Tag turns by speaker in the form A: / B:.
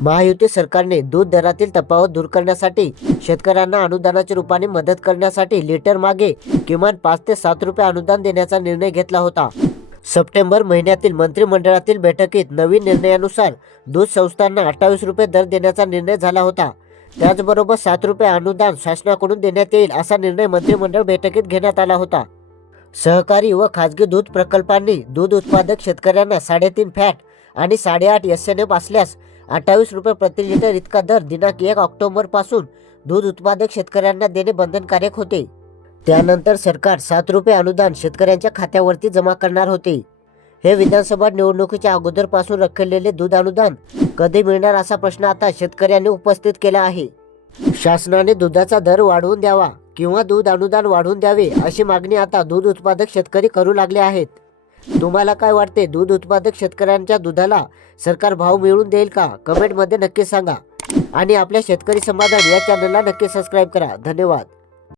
A: महायुती सरकारने दूध दरातील तफावत दूर करण्यासाठी शेतकऱ्यांना अनुदानाच्या रूपाने मदत करण्यासाठी लिटर मागे किमान पाच ते सात रुपये अनुदान देण्याचा निर्णय घेतला होता. सप्टेंबर महिन्यातील मंत्रिमंडळातील बैठकीत नवीन निर्णयानुसार दूध संस्थांना अठ्ठावीस रुपये दर देण्याचा निर्णय झाला होता. त्याचबरोबर सात रुपये अनुदान शासनाकडून देण्यात येईल असा निर्णय मंत्रिमंडळ बैठकीत घेण्यात आला होता. सहकारी व खाजगी दूध प्रकल्पांनी दूध उत्पादक शेतकऱ्यांना साडेतीन फॅट आणि साडेआठ एस एन एफ असल्यास अठ्ठावीस रुपये प्रति लिटर इतका दर दिनांक एक ऑक्टोबरपासून दूध उत्पादक शेतकऱ्यांना देणे बंधनकारक होते. त्यानंतर सरकार सात रुपये अनुदान शेतकऱ्यांच्या खात्यावरती जमा करणार होते. हे विधानसभा निवडणुकीच्या अगोदरपासून रखडलेले दूध अनुदान कधी मिळणार असा प्रश्न आता शेतकऱ्यांनी उपस्थित केला आहे. शासनाने दुधाचा दर वाढवून द्यावा किंवा दूध अनुदान वाढवून द्यावे अशी मागणी आता दूध उत्पादक शेतकरी करू लागले आहेत. तुम्हाला काय वाटते? दूध उत्पादक शेतकऱ्यांच्या दुधाला सरकार भाव मिळवून देईल का? कमेंटमध्ये नक्की सांगा. आणि आपल्या शेतकरी समाधान या चॅनलला नक्की सबस्क्राईब करा. धन्यवाद.